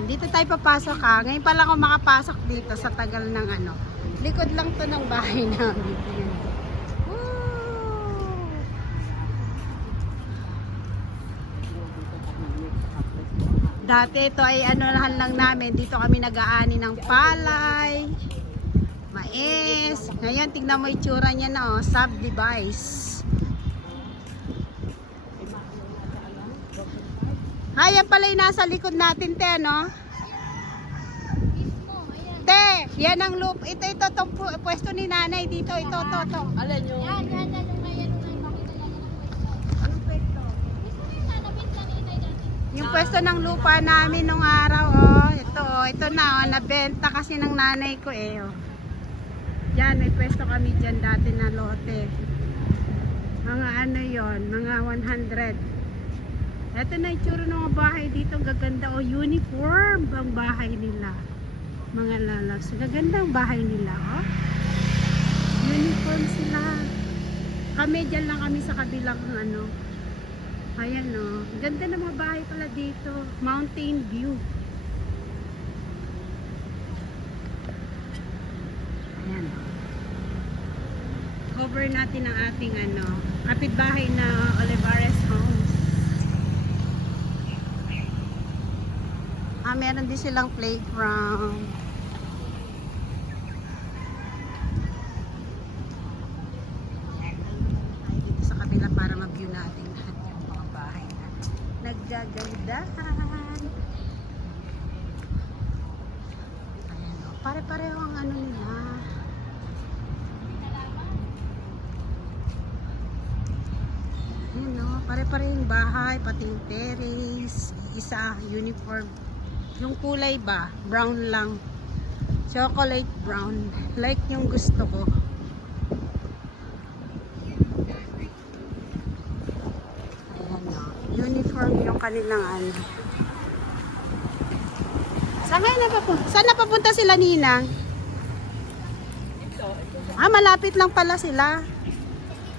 Ayan, dito tayo papasok ha. Ngayon pala ako makapasok dito sa tagal ng ano. Likod lang to ng bahay namin. Dati ito ay anuhan lang namin. Dito kami nag-aani ng palay, mais. Ngayon, tingnan mo itsura niya na oh, subdivise. Ay, yan pala yung nasa likod natin, te, no? Te, yan ang loop. Ito, ito, itong pwesto ni nanay dito. Ito, ito, ito. Alin yung... Yan, yan, yan. Ano dati. Yung pwesto ng lupa namin nung araw, oh. Ito, oh. Ito na, oh. Nabenta kasi ng nanay ko, eh, oh. Yan, may pwesto kami dyan dati na lote. Mga ano yon mga 100. Ito na itsura ng mga bahay dito. Gaganda, oh. Uniform ang bahay nila. Mga lalas. Gaganda ang bahay nila, oh. Uniform sila. Kami dyan lang kami sa kabilang ano, Ayan o. Ganda ng mga bahay pala dito. Mountain view. Ayan o. Cover natin ang ating ano, kapitbahay na Olivares Homes. Ah, meron din silang playground. Ay, dito sa kabila para ma-view natin lahat yung mga bahay na naggagandahan. Ayan o. Pare-pareho ang ano nila. Ayan o. Pare-pareho yung bahay, pati yung terrace. Isa, uniform. Yung kulay ba? Brown lang. Chocolate brown. Like yung gusto ko. Ayan o. Uniform yung kanilang ano. Saan kayo napapunta? Saan napapunta sila Ninang? Ah, malapit lang pala sila.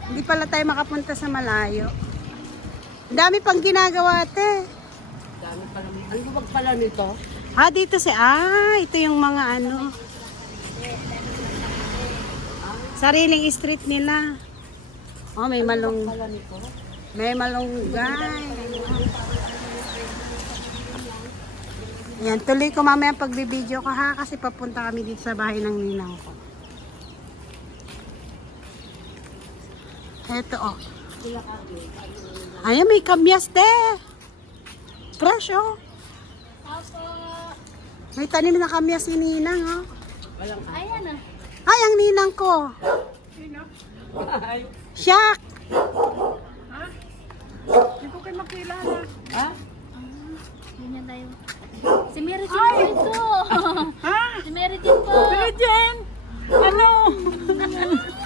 Hindi pala tayo makapunta sa malayo. Ang dami pang ginagawa, te. Ano ba pala nito? Ah, dito si... Ah, ito yung mga ano. Sariling street nila. Oh, may malong... May malunggay. Yan, tuloy ko mamaya pagbibideo ko ha kasi papunta kami dito sa bahay ng ninang ko. Eto oh. Ayan, may kamyas de. Fresh, oh. May tanim na kami si Ninang, oh. Ayan na. Ay, ang ninang ko. Sino? Ay. Siyak! Ha? Hindi ko kayo makilala. Ha? Ah. Ganyan tayo. Si Mary po ito. Ha? Si Mary Jean po. Mary Jean! Hello!